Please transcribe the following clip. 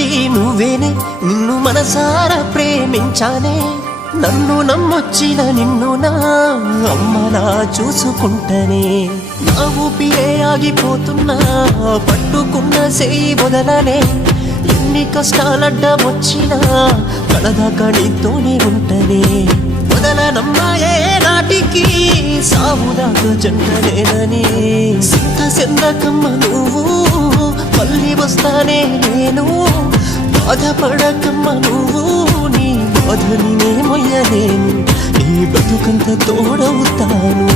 నాది నువ్వేనే నిన్ను మనసారా ప్రేమించానే నన్ను నమ్మొచ్చిన నిన్ను నా అమ్మలా చూసుకుంటనే నా ఊపిరే ఆగిపోతున్నా పట్టుకున్న సేయి వదలనే ఎన్ని కష్టాలడ్డ వచ్చినా కడదాకా నీతోనే ఉంటనే వదలనమ్మాయే నాటికి సావుదాకా జంటనేనని సింత సెందకమ్మ నువ్వు మళ్ళీ వస్తానే నేను బాధపడకమ్మ నువ్వు నీ బాధని నే మొయ్యలేను నీ బతుకంత తోడవుతాను